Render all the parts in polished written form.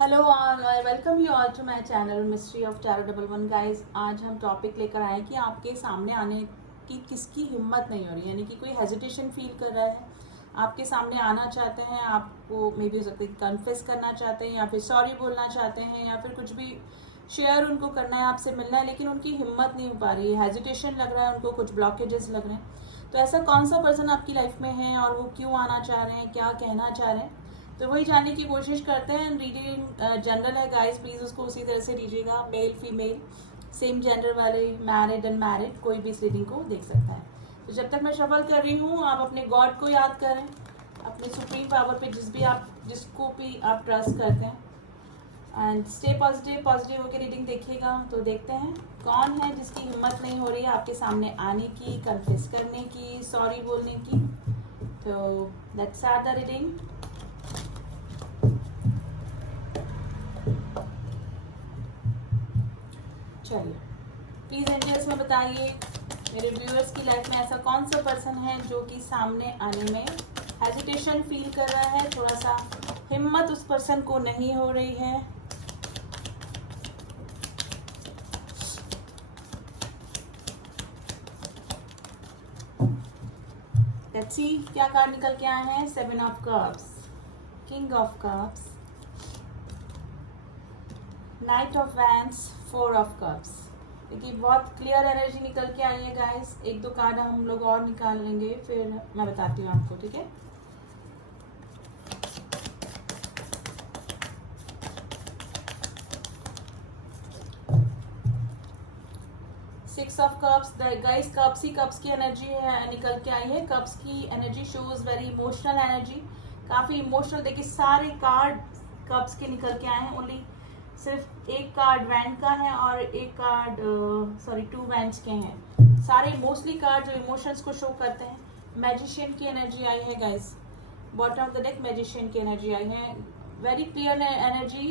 Hello all, I welcome you all to my channel mystery of tarot double one. Guys, आज हम topic लेकर आए कि आपके सामने आने की किसकी हिम्मत नहीं हो रही, यानी कि कोई हेजिटेशन फील कर रहा है, आपके सामने आना चाहते हैं, आपको मे बी हो सकता है कन्फेस करना चाहते हैं या फिर सॉरी बोलना चाहते हैं या फिर कुछ भी शेयर उनको करना है, आपसे मिलना है, लेकिन उनकी हिम्मत नहीं हो पा रही है, हेजिटेशन लग रहा है उनको, कुछ ब्लॉकेजेस लग रहे हैं। तो ऐसा कौन सा पर्सन आपकी लाइफ में है और वो क्यों आना चाह रहे हैं, क्या कहना चाह रहे हैं, तो वही जानने की कोशिश करते हैं। रीडिंग जनरल है गाइस, प्लीज़ उसको उसी तरह से लीजिएगा। मेल फीमेल सेम जेंडर वाले, मैरिड अनमैरिड, कोई भी इस रीडिंग को देख सकता है। तो जब तक मैं शफल कर रही हूँ, आप अपने गॉड को याद करें, अपने सुप्रीम पावर पे जिसको भी आप ट्रस्ट करते हैं, एंड स्टे पॉजिटिव पॉजिटिव होकर रीडिंग देखिएगा। तो देखते हैं कौन है जिसकी हिम्मत नहीं हो रही है आपके सामने आने की, कन्फेस करने की, सॉरी बोलने की। तो लेट्स स्टार्ट द रीडिंग। चलिए, प्लीज एंजल्स में बताइए मेरे व्यूअर्स की लाइफ में ऐसा कौन सा पर्सन है जो कि सामने आने में हेजिटेशन फील कर रहा है, थोड़ा सा हिम्मत उस पर्सन को नहीं हो रही है। लेट्स सी क्या कार्ड निकल के आए हैं। 7 of cups, king of cups, night of wands, 4 of cups. देखिए, बहुत क्लियर एनर्जी निकल के आई है गाइस। एक दो कार्ड हम लोग और निकाल लेंगे, फिर मैं बताती हूँ आपको, ठीक है। Six of cups guys, cups he cups की एनर्जी है, निकल के आई है। कप्स की energy shows very emotional energy, काफी इमोशनल। देखिए, सारे कार्ड कप्स के निकल के आए हैं। ओनली सिर्फ एक कार्ड वैंड का है और एक कार्ड सॉरी 2 वैंड्स के हैं। सारे मोस्टली कार्ड जो इमोशंस को शो करते हैं। मैजिशियन की एनर्जी आई है guys, bottom of the deck magician की एनर्जी आई है। Very clear energy.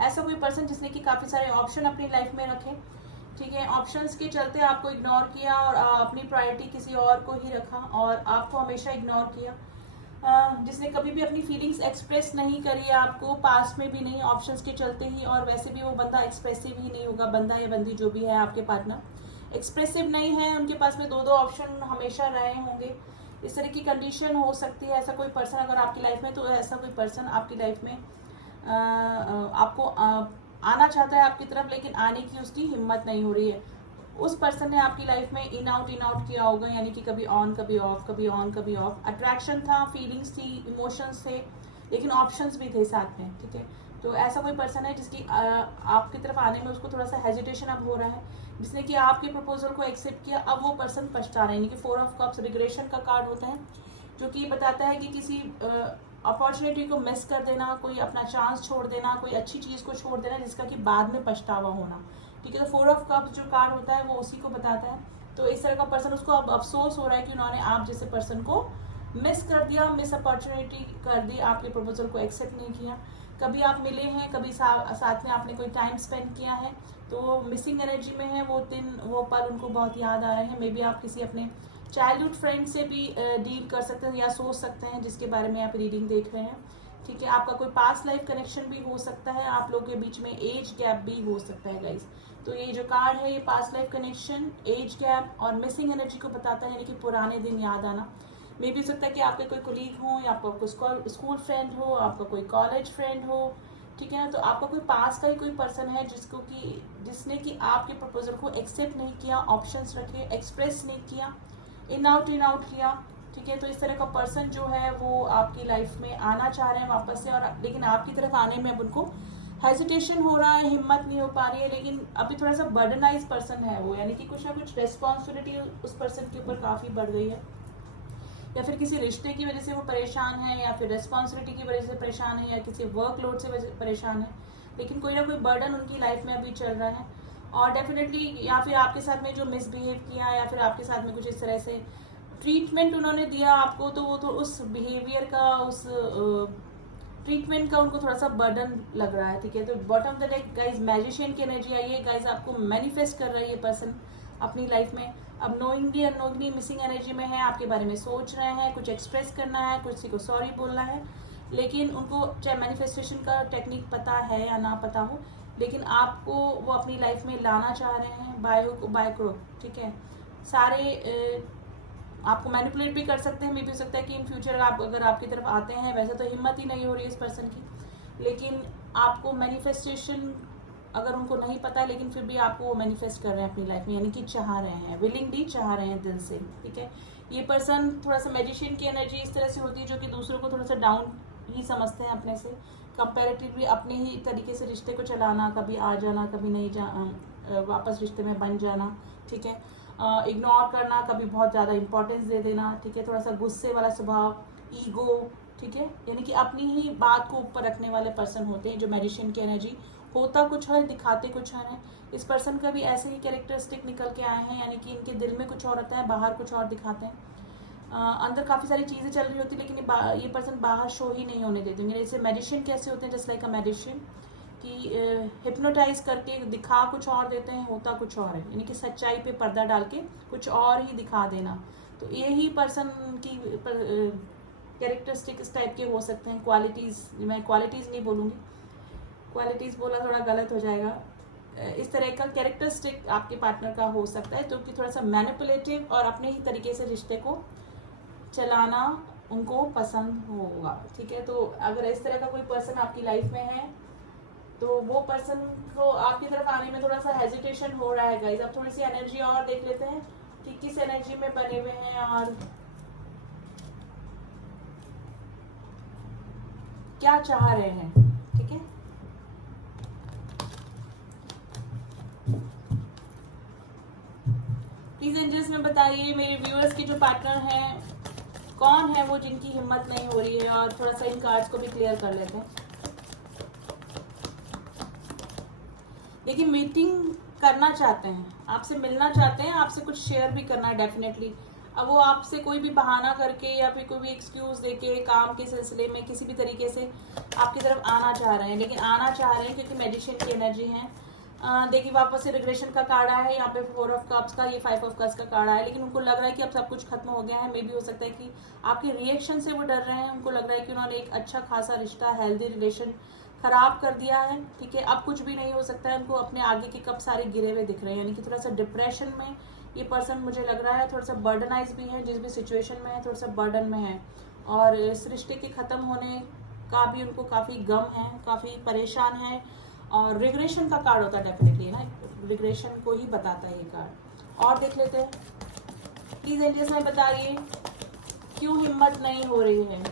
ऐसा कोई पर्सन जिसने कि काफी सारे ऑप्शन अपनी लाइफ में रखे, ठीक है, ऑप्शंस के चलते आपको इग्नोर किया और अपनी प्रायोरिटी किसी और को ही रखा और आपको हमेशा इग्नोर किया। जिसने कभी भी अपनी फीलिंग्स एक्सप्रेस नहीं करी है आपको, पास्ट में भी नहीं, ऑप्शंस के चलते ही। और वैसे भी वो बंदा एक्सप्रेसिव ही नहीं होगा, बंदा या बंदी जो भी है आपके पार्टनर एक्सप्रेसिव नहीं है, उनके पास में दो दो ऑप्शन हमेशा रहे होंगे। इस तरह की कंडीशन हो सकती है। ऐसा कोई पर्सन अगर आपकी लाइफ में, तो ऐसा कोई पर्सन आपकी लाइफ में आपको आना चाहता है आपकी तरफ, लेकिन आने की उसकी हिम्मत नहीं हो रही है। उस पर्सन ने आपकी लाइफ में इन आउट किया होगा, यानी कि कभी ऑन कभी ऑफ, कभी ऑन कभी ऑफ। अट्रैक्शन था, फीलिंग्स थी, इमोशंस थे, लेकिन ऑप्शंस भी थे साथ में, ठीक है। तो ऐसा कोई पर्सन है जिसकी आपकी तरफ आने में उसको थोड़ा सा हेजिटेशन अब हो रहा है, जिसने कि आपके प्रपोजल को एक्सेप्ट किया, अब वो पर्सन पछता रहे हैं। यानी कि 4 ऑफ कप्स रिग्रेशन का कार्ड होता है, जो कि बताता है कि किसी अपॉर्चुनिटी को मिस कर देना, कोई अपना चांस छोड़ देना, कोई अच्छी चीज़ को छोड़ देना जिसका कि बाद में पछतावा होना, ठीक है। तो 4 ऑफ कप्स जो कार्ड होता है वो उसी को बताता है। तो इस तरह का पर्सन, उसको अब अफसोस हो रहा है कि उन्होंने आप जैसे पर्सन को मिस कर दिया, मिस अपॉर्चुनिटी कर दी, आपके प्रपोजल को एक्सेप्ट नहीं किया। कभी आप मिले हैं, कभी साथ में आपने कोई टाइम स्पेंड किया है, तो वो मिसिंग एनर्जी में है। वो दिन, वो पल उनको बहुत याद आ रहे हैं। मे बी आप किसी अपने चाइल्डहुड फ्रेंड से भी डील कर सकते हैं या सोच सकते हैं, जिसके बारे में आप रीडिंग देख रहे हैं, ठीक है। आपका कोई पास्ट लाइफ कनेक्शन भी हो सकता है, आप लोग के बीच में एज गैप भी हो सकता है गाइस। तो ये जो कार्ड है, ये past life connection, age gap और मिसिंग एनर्जी को बताता है, यानी कि पुराने दिन याद आना। मे भी सकता है कि आपके कोई कोलीग हो, या आपका कोई स्कूल फ्रेंड हो, आपका कोई कॉलेज फ्रेंड हो, ठीक है ना। तो आपका कोई पास का ही कोई पर्सन है जिसने कि आपके प्रपोजल को एक्सेप्ट नहीं किया, ऑप्शंस रखे, एक्सप्रेस नहीं किया, इन आउट किया, ठीक है। तो इस तरह का पर्सन जो है वो आपकी लाइफ में आना चाह रहे हैं वापस से, और लेकिन आपकी तरफ आने में अब उनको हेजिटेशन हो रहा है, हिम्मत नहीं हो पा रही है। लेकिन अभी थोड़ा सा बर्डनाइज पर्सन है वो, यानी कि कुछ ना कुछ रेस्पॉन्सिबिलिटी उस पर्सन के ऊपर काफ़ी बढ़ गई है, या फिर किसी रिश्ते की वजह से वो परेशान है, या फिर रेस्पॉन्सिबिलिटी की वजह से परेशान है, या किसी वर्कलोड से परेशान है। लेकिन कोई ना कोई बर्डन उनकी लाइफ में अभी चल रहा है, और डेफिनेटली या फिर आपके साथ में जो मिसबिहेव किया, या फिर आपके साथ में कुछ इस तरह से ट्रीटमेंट उन्होंने दिया आपको, तो वो तो उस बिहेवियर का, उस ट्रीटमेंट का उनको थोड़ा सा बर्डन लग रहा है, ठीक है। तो bottom of the deck guys, magician की एनर्जी आई है गाइज, आपको मैनिफेस्ट कर रहा है ये पर्सन अपनी लाइफ में। अब नोइंगली अननोइंगली मिसिंग एनर्जी में है, आपके बारे में सोच रहे हैं, कुछ एक्सप्रेस करना है, किसी को सॉरी बोलना है, लेकिन उनको चाहे मैनिफेस्टेशन का टेक्निक पता है या ना पता हो, लेकिन आपको वो अपनी लाइफ में लाना चाह रहे हैं बाय क्रो, ठीक है। सारे आपको मैनिपुलेट भी कर सकते हैं, मे भी हो सकता है कि इन फ्यूचर आप अगर आपकी तरफ आते हैं, वैसे तो हिम्मत ही नहीं हो रही है इस पर्सन की, लेकिन आपको मैनिफेस्टेशन अगर उनको नहीं पता, लेकिन फिर भी आपको वो मैनिफेस्ट कर रहे हैं अपनी लाइफ में, यानी कि चाह रहे हैं, विलिंगली चाह रहे हैं दिल से, ठीक है। ये पर्सन थोड़ा सा मैजिशियन की एनर्जी इस तरह से होती है जो कि दूसरों को थोड़ा सा डाउन ही समझते हैं अपने से, कंपैरेटिवली अपने ही तरीके से रिश्ते को चलाना, कभी आ जाना, कभी नहीं वापस रिश्ते में बन जाना, ठीक है। इग्नोर करना, कभी बहुत ज़्यादा इंपॉर्टेंस दे देना, ठीक है। थोड़ा सा गुस्से वाला स्वभाव, ईगो, ठीक है, यानी कि अपनी ही बात को ऊपर रखने वाले पर्सन होते हैं जो मैजिशियन की एनर्जी, होता कुछ है दिखाते कुछ है। इस पर्सन का भी ऐसे ही कैरेक्टरिस्टिक निकल के आए हैं, यानी कि इनके दिल में कुछ और होता है, बाहर कुछ और दिखाते हैं। अंदर काफ़ी सारी चीज़ें चल रही होती है, लेकिन ये पर्सन बाहर शो ही नहीं होने देते। जैसे मैजिशियन कैसे होते हैं, जस्ट लाइक अ मैजिशियन, कि हिप्नोटाइज करके दिखा कुछ और देते हैं, होता कुछ और है, यानी कि सच्चाई पे पर्दा डाल के कुछ और ही दिखा देना। तो यही पर्सन की कैरेक्टरिस्टिक इस टाइप के हो सकते हैं। क्वालिटीज़, मैं क्वालिटीज़ नहीं बोलूँगी, क्वालिटीज़ बोला थोड़ा गलत हो जाएगा। इस तरह का कैरेक्टरिस्टिक आपके पार्टनर का हो सकता है, तो कि थोड़ा सा मैनिपुलेटिव और अपने ही तरीके से रिश्ते को चलाना उनको पसंद होगा, ठीक है। तो अगर इस तरह का कोई पर्सन आपकी लाइफ में है, तो वो पर्सन को आपकी तरफ आने में थोड़ा सा हेजिटेशन हो रहा है गाइस। अब थोड़ी सी एनर्जी और देख लेते हैं कि किस एनर्जी में बने हुए हैं और क्या चाह रहे हैं, ठीक है। प्लीज एंजल्स में बताइए मेरे व्यूअर्स के जो पार्टनर हैं, कौन है वो जिनकी हिम्मत नहीं हो रही है, और थोड़ा सा इन कार्ड्स को भी क्लियर कर लेते हैं। देखिए, मीटिंग करना चाहते हैं, आपसे मिलना चाहते हैं, आपसे कुछ शेयर भी करना है डेफिनेटली। अब वो आपसे कोई भी बहाना करके या फिर कोई भी एक्सक्यूज देके काम के सिलसिले में किसी भी तरीके से आपकी तरफ आना चाह रहे हैं, लेकिन आना चाह रहे हैं क्योंकि मैजिशियन की एनर्जी है। देखिए, वापस से रिग्रेशन का कार्ड आया है यहाँ पे, 4 ऑफ कप्स का, ये 5 ऑफ कप्स का कार्ड आया है, लेकिन उनको लग रहा है कि अब सब कुछ खत्म हो गया है। मे भी हो सकता है कि आपके रिएक्शन से वो डर रहे हैं, उनको लग रहा है कि उन्होंने एक अच्छा खासा रिश्ता, हेल्दी रिलेशन खराब कर दिया है, ठीक है। अब कुछ भी नहीं हो सकता है, उनको अपने आगे के कप सारे गिरे हुए दिख रहे हैं, यानी कि थोड़ा सा डिप्रेशन में ये पर्सन मुझे लग रहा है, थोड़ा सा बर्डनाइज भी है, जिस भी सिचुएशन में है थोड़ा सा बर्डन में है, और इस रिश्ते के ख़त्म होने का भी उनको काफ़ी गम है, काफ़ी परेशान है। और रिग्रेशन का कार्ड होता है डेफिनेटली ना, रिग्रेशन को ही बताता है ये कार्ड। और देख लेते हैं, प्लीज एंजल्स में बता रही है क्यों हिम्मत नहीं हो रही है।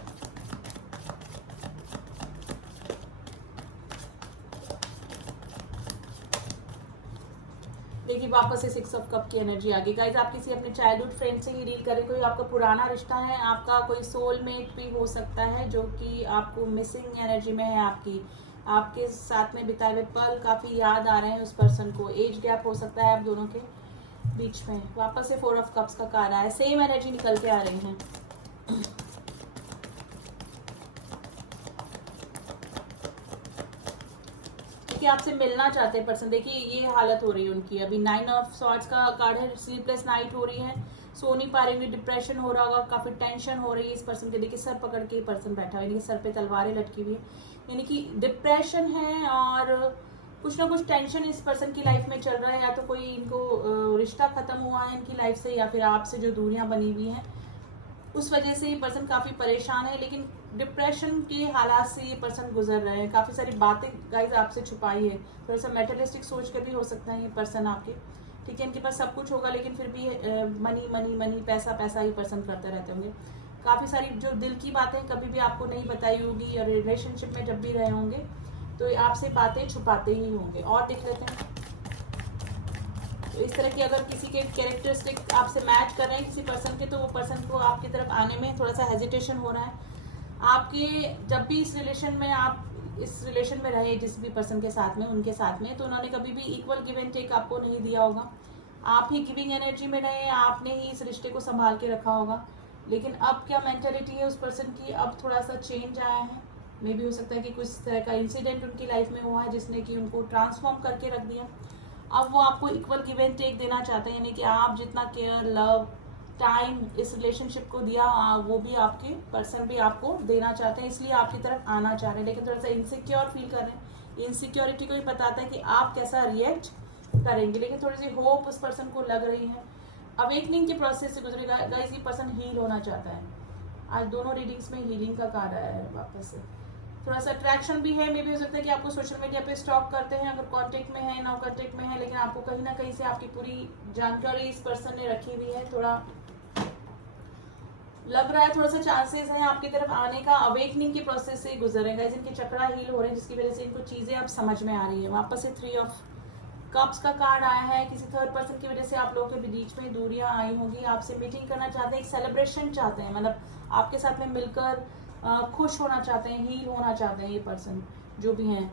देखिए, वापस से 6 ऑफ कप की एनर्जी आ गई गाइस। आप किसी अपने चाइल्डहुड फ्रेंड से ही डील करें, कोई आपका पुराना रिश्ता है, आपका कोई सोलमेट भी हो सकता है जो कि आपको मिसिंग एनर्जी में है, आपके साथ में बिताए हुए पल काफ़ी याद आ रहे हैं उस पर्सन को। एज गैप हो सकता है आप दोनों के बीच में। वापस से 4 ऑफ कप्स का कार्ड आया है, सेम एनर्जी निकल के आ रही है। कि आपसे मिलना चाहते हैं पर्सन, देखिए ये हालत हो रही है उनकी। अभी 9 ऑफ सॉर्ड्स का कार्ड है, स्लीपलेस नाइट हो रही है, सो नहीं पा रही होंगी, डिप्रेशन हो रहा होगा, काफ़ी टेंशन हो रही है इस पर्सन के। देखिए, सर पकड़ के पर्सन बैठा हुआ है, सर पे तलवारें लटकी हुई है, यानी कि डिप्रेशन है और कुछ ना कुछ टेंशन इस पर्सन की लाइफ में चल रहा है। या तो कोई इनको रिश्ता खत्म हुआ है इनकी लाइफ से, या फिर आपसे जो दूरियां बनी हुई हैं उस वजह से ये पर्सन काफ़ी परेशान है, लेकिन डिप्रेशन के हालात से ये पर्सन गुजर रहे हैं। काफ़ी सारी बातें गाइज आपसे छुपाई है, थोड़ा सा मेटेरियलिस्टिक सोच कर भी हो सकता है ये पर्सन आपके, ठीक है। इनके पास सब कुछ होगा, लेकिन फिर भी मनी मनी मनी, पैसा पैसा ही पर्सन करते रहते होंगे। काफ़ी सारी जो दिल की बातें कभी भी आपको नहीं बताई होगी, या रिलेशनशिप में जब भी रहे होंगे तो आपसे बातें छुपाते ही होंगे। और देख लेते हैं, तो इस तरह की अगर किसी के कैरेक्टरिस्टिक आपसे मैच कर रहे हैं किसी पर्सन के, तो वो पर्सन को आपकी तरफ आने में थोड़ा सा हेजिटेशन हो रहा है। आपके जब भी इस रिलेशन में आप इस रिलेशन में रहे जिस भी पर्सन के साथ में, उनके साथ में, तो उन्होंने कभी भी इक्वल गिव एंड टेक आपको नहीं दिया होगा। आप ही गिविंग एनर्जी में रहे, आपने ही इस रिश्ते को संभाल के रखा होगा। लेकिन अब क्या मेंटालिटी है उस पर्सन की, अब थोड़ा सा चेंज आया है। मे भी हो सकता है कि कुछ तरह का इंसिडेंट उनकी लाइफ में हुआ है जिसने कि उनको ट्रांसफॉर्म करके रख दिया। अब वो आपको इक्वल गिव एंड टेक देना चाहते हैं, यानी कि आप जितना केयर, लव, टाइम इस रिलेशनशिप को दिया, वो भी आपके पर्सन भी आपको देना चाहते हैं, इसलिए आपकी तरफ आना चाह रहे हैं, लेकिन थोड़ा सा इनसिक्योर फील कर रहे हैं। इनसिक्योरिटी को ही बताता है कि आप कैसा रिएक्ट करेंगे, लेकिन थोड़ी सी होप उस पर्सन को लग रही है। अवेकनिंग के प्रोसेस से गुजरेगा गाइस, ये पर्सन हील होना चाहता है। आज दोनों रीडिंग्स में हीलिंग का कार्ड आया है वापस से। थोड़ा सा अट्रैक्शन भी है, मे भी हो सकता है कि आपको सोशल मीडिया पे स्टॉक करते हैं, अगर कांटेक्ट में है, नाउ कांटेक्ट में है, लेकिन आपको कहीं ना कहीं से आपकी पूरी जानकारी इस पर्सन ने रखी हुई है। थोड़ा लग रहा है, थोड़ा सा चांसेस है आपकी तरफ आने का। अवेकनिंग के प्रोसेस से गुजरेगा, इनके चक्रा हील हो रहे हैं, जिसकी वजह से इनको चीजें अब समझ में आ रही है। वापस से 3 ऑफ कप्स का कार्ड आया है। किसी थर्ड पर्सन की वजह से आप लोगों के बीच में दूरियां आई होंगी, आपसे मीटिंग करना चाहते हैं, एक सेलिब्रेशन चाहते हैं, मतलब आपके साथ में मिलकर खुश होना चाहते हैं, हील होना चाहते हैं ये पर्सन जो भी हैं।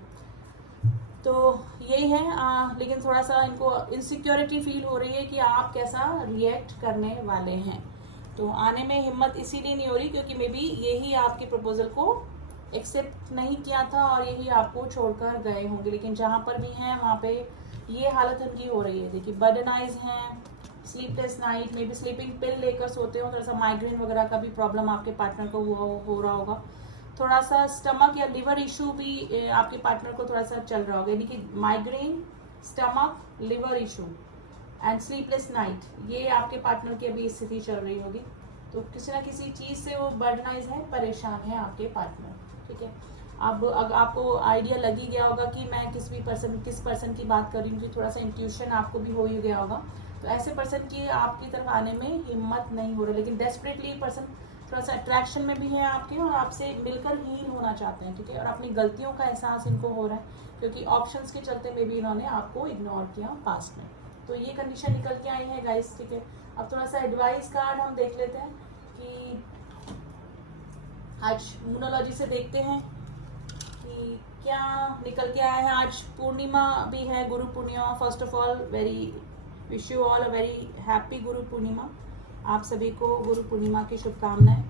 तो यही है, लेकिन थोड़ा सा इनको इनसिक्योरिटी फील हो रही है कि आप कैसा रिएक्ट करने वाले हैं। तो आने में हिम्मत इसीलिए नहीं हो रही क्योंकि मे बी यही आपके प्रपोजल को एक्सेप्ट नहीं किया था और यही आपको छोड़कर गए होंगे। लेकिन जहाँ पर भी हैं वहाँ पे ये हालत उनकी हो रही है। देखिए बर्डन आइज हैं, sleepless night, maybe sleeping pill लेकर सोते हो, थोड़ा सा माइग्रेन वगैरह का भी प्रॉब्लम आपके पार्टनर को हो रहा होगा। थोड़ा सा स्टमक या लिवर इशू भी आपके पार्टनर को थोड़ा सा चल रहा होगा, यानी कि migraine, stomach, liver issue and sleepless night, ये आपके पार्टनर की अभी स्थिति चल रही होगी। तो किसी ना किसी चीज़ से वो बर्डनाइज है, परेशान है आपके पार्टनर। ठीक है, अब आपको आइडिया लग ही गया होगा कि मैं किस पर्सन की बात कर रही हूँ, कि थोड़ा सा इंट्यूशन आपको भी हो ही गया होगा। तो ऐसे पर्सन की आपकी तरफ आने में हिम्मत नहीं हो रही, लेकिन डेस्परेटली पर्सन थोड़ा सा अट्रैक्शन में भी है आपके और आपसे मिलकर हील होना चाहते हैं। ठीक है, और अपनी गलतियों का एहसास इनको हो रहा है क्योंकि ऑप्शंस के चलते में भी इन्होंने आपको इग्नोर किया पास्ट में। तो ये कंडीशन निकल के आई है गाइस। ठीक है, अब थोड़ा सा एडवाइस कार्ड हम देख लेते हैं कि आज मूनोलॉजी से देखते हैं कि क्या निकल के आया है। आज पूर्णिमा भी है, Guru Purnima. First of all very wish you all a very happy Guru Purnima. आप सभी को गुरु पूर्णिमा की शुभकामनाएं।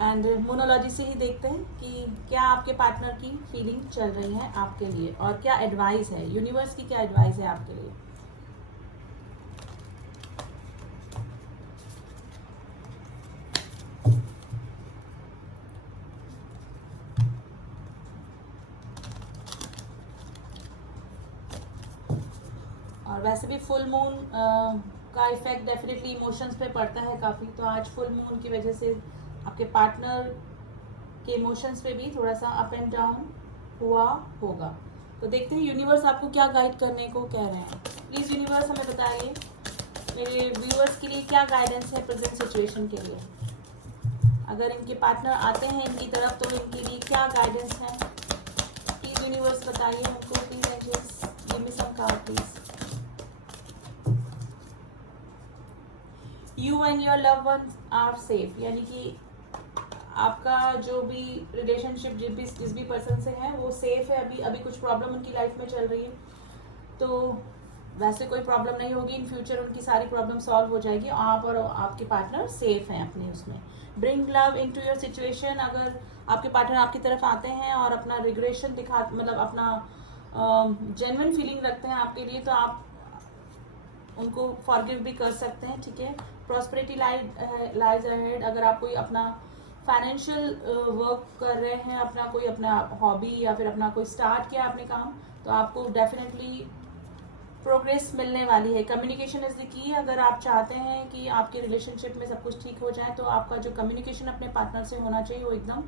एंड मोनोलॉजी से ही देखते हैं कि क्या आपके पार्टनर की फीलिंग चल रही है आपके लिए और क्या एडवाइस है, यूनिवर्स की क्या एडवाइस है आपके लिए। और वैसे भी फुल मून का इफेक्ट डेफिनेटली इमोशंस पे पड़ता है काफ़ी। तो आज फुल मून की वजह से आपके पार्टनर के इमोशंस पे भी थोड़ा सा अप एंड डाउन हुआ होगा। तो देखते हैं यूनिवर्स आपको क्या गाइड करने को कह रहे हैं। प्लीज़ यूनिवर्स हमें बताइए मेरे व्यूअर्स के लिए क्या गाइडेंस है प्रेजेंट सिचुएशन के लिए। अगर इनके पार्टनर आते हैं इनकी तरफ तो इनके लिए क्या गाइडेंस है, प्लीज़ यूनिवर्स बताइए हमको। Please angels give me some card please. You and your love one are safe, यानी कि आपका जो भी रिलेशनशिप जिस भी पर्सन से है वो सेफ है। अभी कुछ प्रॉब्लम उनकी लाइफ में चल रही है, तो वैसे कोई प्रॉब्लम नहीं होगी। इन फ्यूचर उनकी सारी प्रॉब्लम सॉल्व हो जाएगी। आप और आपके पार्टनर सेफ हैं अपने उसमें। Bring love into your situation. अगर आपके पार्टनर आपकी तरफ आते हैं और अपना रिग्रेशन मतलब अपना जेन्युइन फीलिंग रखते हैं आपके लिए, तो आप उनको फॉरगिव भी कर सकते हैं। ठीक है, प्रॉस्पेरिटी लाइज अहेड। अगर आप कोई अपना फाइनेंशियल वर्क कर रहे हैं, अपना हॉबी या फिर अपना कोई स्टार्ट किया आपने काम, तो आपको डेफिनेटली प्रोग्रेस मिलने वाली है। Communication is the key. अगर आप चाहते हैं कि आपके रिलेशनशिप में सब कुछ ठीक हो जाए, तो आपका जो कम्युनिकेशन अपने पार्टनर से होना चाहिए वो एकदम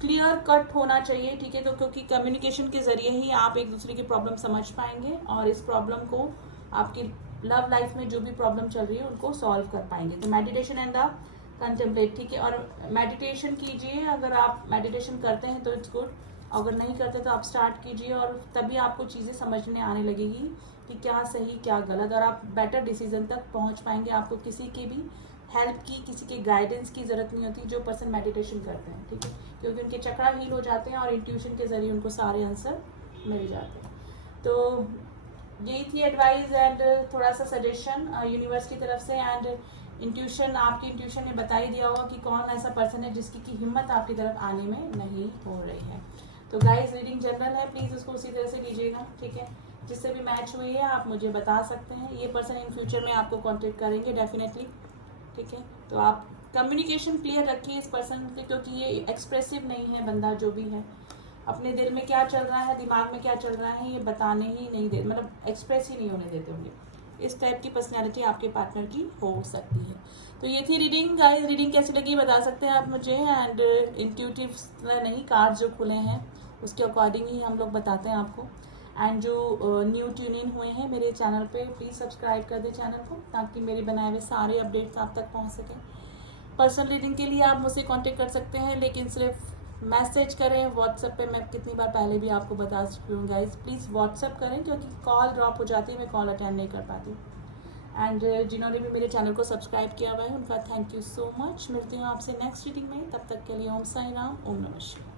क्लियर कट होना चाहिए। ठीक है, तो क्योंकि कम्युनिकेशन के जरिए ही आप एक दूसरे की प्रॉब्लम समझ पाएंगे और इस प्रॉब्लम को आपकी लव लाइफ में जो भी प्रॉब्लम चल रही है उनको सॉल्व कर पाएंगे। तो मेडिटेशन एंड द कंटेम्पलेट। ठीक है, और मेडिटेशन कीजिए। अगर आप मेडिटेशन करते हैं तो इट्स गुड, अगर नहीं करते तो आप स्टार्ट कीजिए और तभी आपको चीज़ें समझने आने लगेगी कि क्या सही क्या गलत, और आप बेटर डिसीजन तक पहुंच पाएंगे। आपको किसी की भी हेल्प की, किसी के गाइडेंस की ज़रूरत नहीं होती जो पर्सन मेडिटेशन करते हैं। ठीक है, क्योंकि उनके चक्रा हील हो जाते हैं और इंट्यूशन के जरिए उनको सारे आंसर मिल जाते हैं। तो यही थी एडवाइस एंड थोड़ा सा सजेशन यूनिवर्स की तरफ से। एंड इंट्यूशन, आपकी इंट्यूशन ने बता ही दिया होगा कि कौन ऐसा पर्सन है जिसकी की हिम्मत आपकी तरफ आने में नहीं हो रही है। तो गाइस रीडिंग जनरल है, प्लीज़ उसको उसी तरह से लीजिएगा। ठीक है, जिससे भी मैच हुई है आप मुझे बता सकते हैं। ये पर्सन इन फ्यूचर में आपको कांटेक्ट करेंगे डेफिनेटली। ठीक है, तो आप कम्युनिकेशन क्लियर रखिए इस पर्सन के, क्योंकि ये एक्सप्रेसिव नहीं है बंदा जो भी है, अपने दिल में क्या चल रहा है, दिमाग में क्या चल रहा है, ये बताने ही नहीं देते, मतलब एक्सप्रेस ही नहीं होने देते होंगे। इस टाइप की पर्सनैलिटी आपके पार्टनर की हो सकती है। तो ये थी रीडिंग गाइस। रीडिंग कैसी लगी बता सकते हैं आप मुझे, एंड इंट्यूटिव नहीं, कार्ड जो खुले हैं उसके अकॉर्डिंग ही हम लोग बताते हैं आपको। एंड जो न्यू ट्यून इन हुए हैं मेरे चैनल पे, प्लीज़ सब्सक्राइब कर दें चैनल को, ताकि मेरे बनाए हुए सारे अपडेट्स आप तक पहुंच सकें। पर्सनल रीडिंग के लिए आप मुझसे कांटेक्ट कर सकते हैं, लेकिन सिर्फ मैसेज करें व्हाट्सएप पे। मैं कितनी बार पहले भी आपको बता चुकी हूँ गाइज, प्लीज़ व्हाट्सएप करें, क्योंकि कॉल ड्रॉप हो जाती है, मैं कॉल अटेंड नहीं कर पाती। एंड जिन्होंने भी मेरे चैनल को सब्सक्राइब किया हुआ है उनका थैंक यू सो मच। मिलती हूँ आपसे नेक्स्ट रीडिंग में, तब तक के लिए ओम साई राम, ओम नमः शिवाय।